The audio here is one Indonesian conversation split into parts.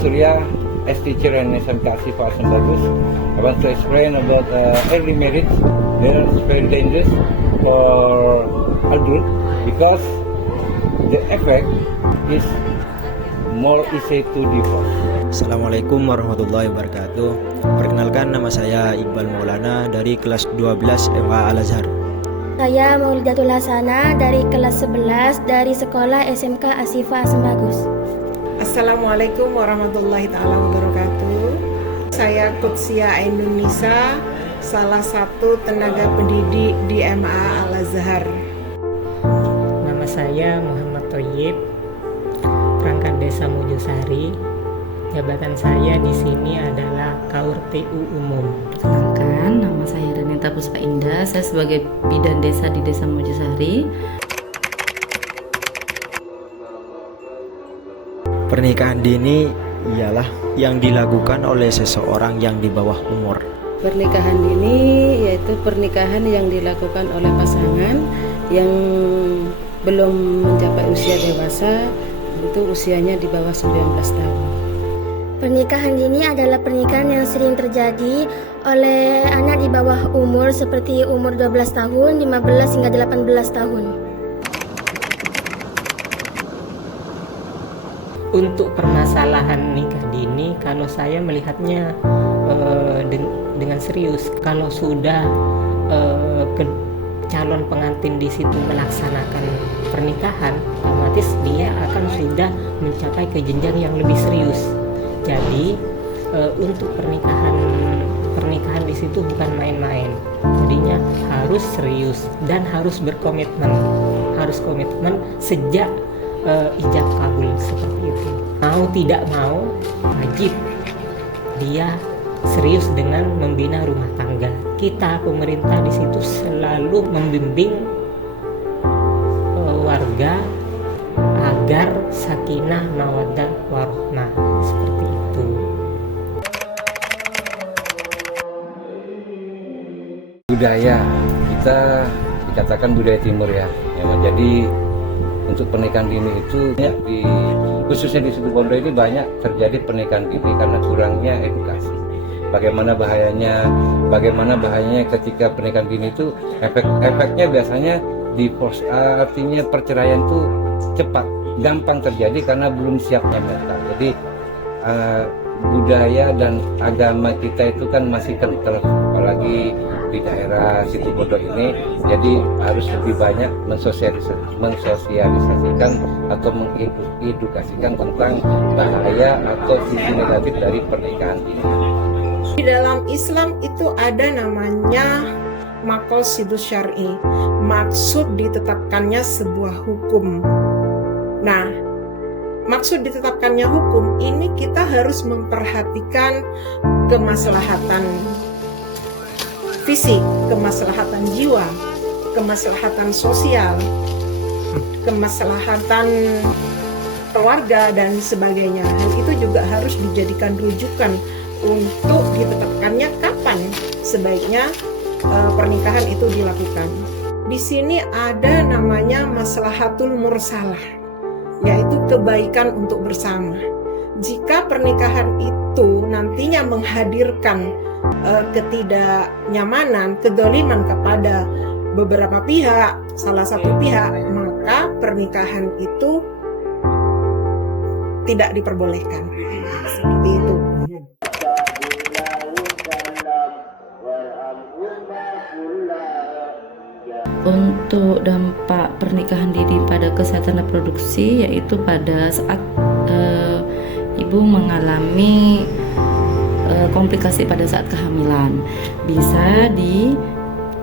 Surya, as teacher in SMK Asifa Asam Bagus. I want to explain about early marriage. It's very dangerous for adult because the effect is more easy to divorce. Assalamualaikum warahmatullahi wabarakatuh. Perkenalkan, nama saya Iqbal Maulana dari kelas 12 MA Al-Azhar. Saya Maulidatul Hasana dari kelas 11 dari sekolah SMK Asifa Asam Bagus. Assalamualaikum warahmatullahi taala wabarakatuh. Saya Qudsia Indonesia, salah satu tenaga pendidik di MA Al-Azhar. Nama saya Muhammad Thoyib, perangkat desa Mojosari. Jabatan saya di sini adalah Kaur TU Umum. Perkenalkan, nama saya Danita Puspa Indah. Saya sebagai bidan desa di Desa Mojosari. Pernikahan dini ialah yang dilakukan oleh seseorang yang di bawah umur. Pernikahan dini yaitu pernikahan yang dilakukan oleh pasangan yang belum mencapai usia dewasa, itu usianya di bawah 19 tahun. Pernikahan dini adalah pernikahan yang sering terjadi oleh anak di bawah umur seperti umur 12 tahun, 15 hingga 18 tahun. Untuk permasalahan nikah dini, kalau saya melihatnya dengan serius. Kalau sudah calon pengantin di situ melaksanakan pernikahan, otomatis dia akan sudah mencapai ke jenjang yang lebih serius. Jadi untuk pernikahan di situ bukan main-main. Jadinya harus serius dan harus berkomitmen. Harus komitmen sejak ijab kabul seperti itu. Mau tidak mau wajib dia serius dengan membina rumah tangga. Kita pemerintah di situ selalu membimbing warga agar sakinah mawaddah warahmah seperti itu. Budaya kita dikatakan budaya timur ya. Jadi untuk pernikahan dini itu ya, khususnya di Situ Bondo ini banyak terjadi pernikahan dini karena kurangnya edukasi. Bagaimana bahayanya ketika pernikahan dini itu efeknya biasanya divorce, artinya perceraian itu cepat, gampang terjadi karena belum siapnya mental. Jadi budaya dan agama kita itu kan masih kental, apalagi di daerah Situ Bondo ini. Jadi harus lebih banyak mensosialisasikan atau mengedukasikan tentang bahaya atau sisi negatif dari pernikahan ini. Di dalam Islam itu ada namanya maqasidus syar'i, maksud ditetapkannya sebuah hukum. Nah, maksud ditetapkannya hukum ini kita harus memperhatikan kemaslahatan fisik, kemaslahatan jiwa, kemaslahatan sosial, kemaslahatan keluarga dan sebagainya. Hal itu juga harus dijadikan rujukan untuk ditetapkannya kapan sebaiknya pernikahan itu dilakukan. Di sini ada namanya maslahatul mursalah, yaitu kebaikan untuk bersama. Jika pernikahan itu nantinya menghadirkan ketidaknyamanan, kedoliman kepada beberapa pihak, salah satu pihak, maka pernikahan itu tidak diperbolehkan. Seperti itu. Untuk dampak pernikahan dini pada kesehatan reproduksi, yaitu pada saat ibu mengalami komplikasi pada saat kehamilan, bisa di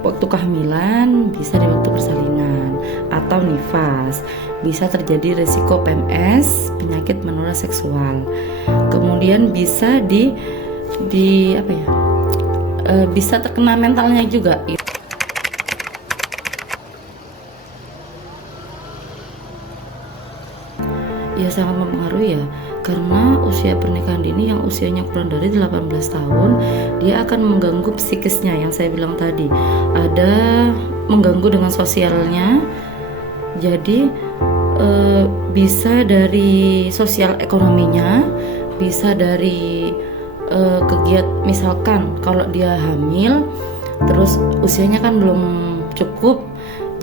waktu kehamilan, bisa di waktu persalinan atau nifas, bisa terjadi resiko PMS, penyakit menular seksual. Kemudian bisa bisa terkena mentalnya juga. Ya sangat mempengaruhi ya, karena usia pernikahan dini yang usianya kurang dari 18 tahun, dia akan mengganggu psikisnya yang saya bilang tadi. Ada mengganggu dengan sosialnya, jadi bisa dari sosial ekonominya, Bisa dari kegiatan, misalkan kalau dia hamil terus usianya kan belum cukup,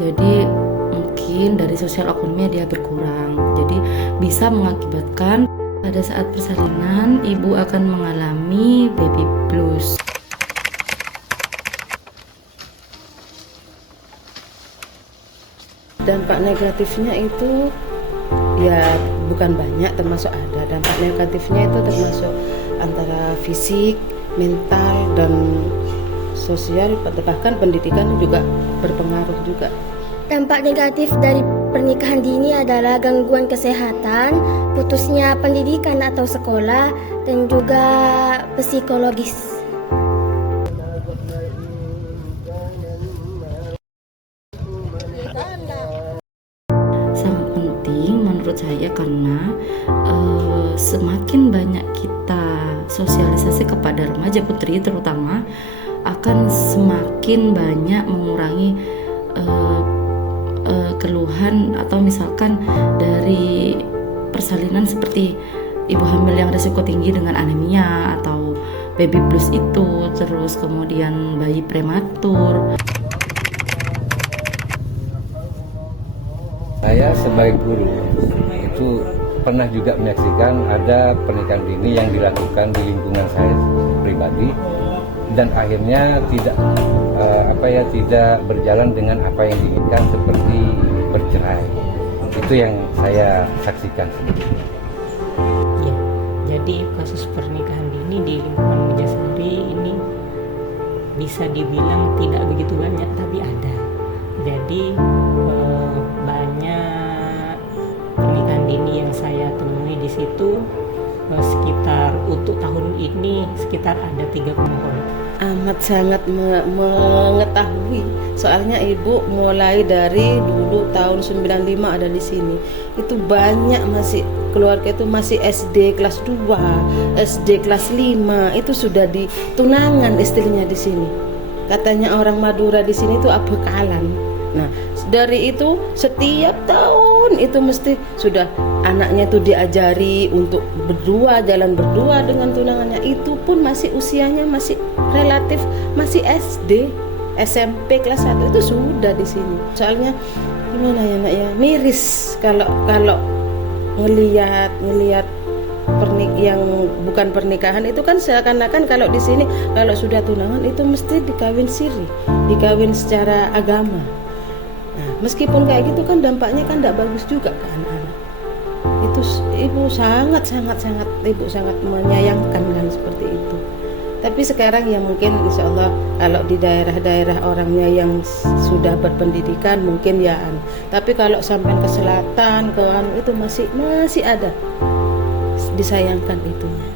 jadi mungkin dari sosial ekonomi dia berkurang, jadi bisa mengakibatkan pada saat persalinan ibu akan mengalami baby blues. Dampak negatifnya itu ya bukan banyak, termasuk ada dampak negatifnya itu termasuk antara fisik, mental, dan sosial, bahkan pendidikan juga berpengaruh juga. Dampak negatif dari pernikahan dini adalah gangguan kesehatan, putusnya pendidikan atau sekolah, dan juga psikologis. Sangat penting menurut saya karena semakin banyak kita sosialisasi kepada remaja putri terutama, akan semakin banyak mengurangi keluhan atau misalkan dari persalinan seperti ibu hamil yang risiko tinggi dengan anemia atau baby blues itu, terus kemudian bayi prematur. Saya sebagai guru itu pernah juga menyaksikan ada pernikahan dini yang dilakukan di lingkungan saya pribadi, dan akhirnya tidak berjalan dengan apa yang diinginkan, seperti bercerai. Itu yang saya saksikan sebelumnya. Ya, jadi kasus pernikahan dini di lingkungan Mujasari ini bisa dibilang tidak begitu banyak, tapi ada. Jadi banyak pernikahan dini yang saya temui di situ, sekitar untuk tahun ini sekitar ada 3 pemohon. Amat sangat mengetahui, soalnya ibu mulai dari dulu tahun 95 ada di sini, itu banyak masih keluarga itu masih SD kelas 2, SD kelas 5 itu sudah ditunangan istilahnya di sini. Katanya orang Madura di sini itu bekalan. Nah, dari itu setiap tahun itu mesti sudah anaknya itu diajari untuk berdua, jalan berdua dengan tunangannya. Itu pun masih usianya masih relatif masih SD, SMP kelas 1 itu sudah di sini. Soalnya gimana ya nak ya, miris kalau ngelihat yang bukan pernikahan itu kan seakan-akan kalau di sini kalau sudah tunangan itu mesti dikawin siri, dikawin secara agama. Nah, meskipun kayak gitu kan dampaknya kan tidak bagus juga ke anak-anak. Itu ibu sangat menyayangkan kan seperti itu. Tapi sekarang ya mungkin insya Allah kalau di daerah-daerah orangnya yang sudah berpendidikan mungkin ya. Tapi kalau sampai ke selatan itu masih ada. Disayangkan itunya.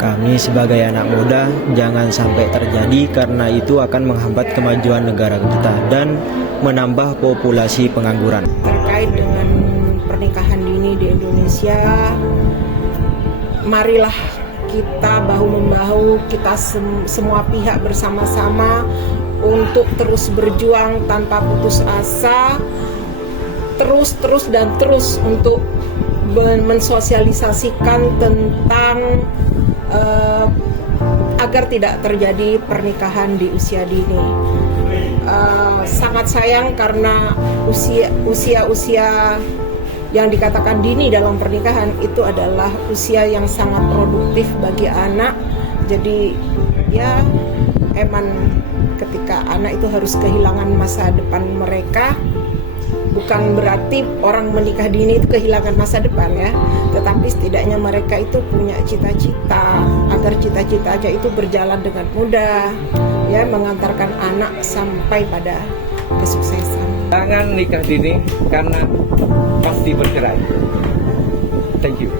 Kami sebagai anak muda jangan sampai terjadi, karena itu akan menghambat kemajuan negara kita dan menambah populasi pengangguran. Terkait dengan pernikahan dini di Indonesia, marilah kita bahu-membahu, kita semua pihak bersama-sama untuk terus berjuang tanpa putus asa, terus untuk mensosialisasikan tentang agar tidak terjadi pernikahan di usia dini. Sangat sayang karena usia yang dikatakan dini dalam pernikahan itu adalah usia yang sangat produktif bagi anak. Jadi ya emang ketika anak itu harus kehilangan masa depan mereka. Bukan berarti orang menikah dini itu kehilangan masa depan ya, tetapi setidaknya mereka itu punya cita-cita agar cita-citanya itu berjalan dengan mudah, ya, mengantarkan anak sampai pada kesuksesan. Jangan nikah dini karena pasti bercerai. Thank you.